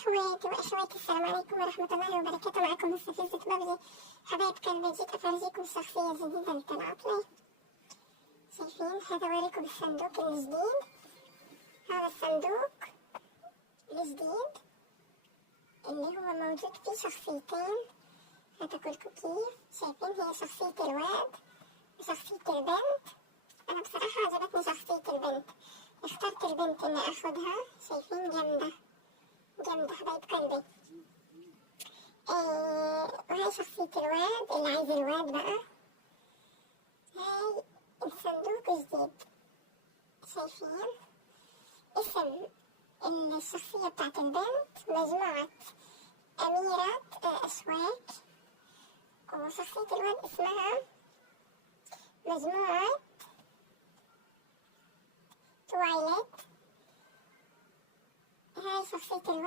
اخواتي واخواتي، السلام عليكم ورحمة الله وبركاته. معكم مستفزة بابجي. حبايب قلبي، جيت افرجيكم الشخصية الجديدة اللي طلعت لي. شايفين؟ هذا وريكم الصندوق الجديد. هذا الصندوق الجديد اللي هو موجود فيه شخصيتين. هتاكلكوا كيف؟ شايفين؟ هي شخصية الواد وشخصية البنت. انا بصراحة عجبتني شخصية البنت، اخترت البنت اني اخدها. شايفين؟ جامدة جامدة حبايب قلبي. وهاي شخصية الواد اللي عايز الواد بقى. هاي الصندوق الجديد. شايفين؟ اسم الشخصية بتاعت البنت مجموعة أميرة أشواك، وشخصية الواد اسمها مجموعة تويلايت. هاي شخصية الواد.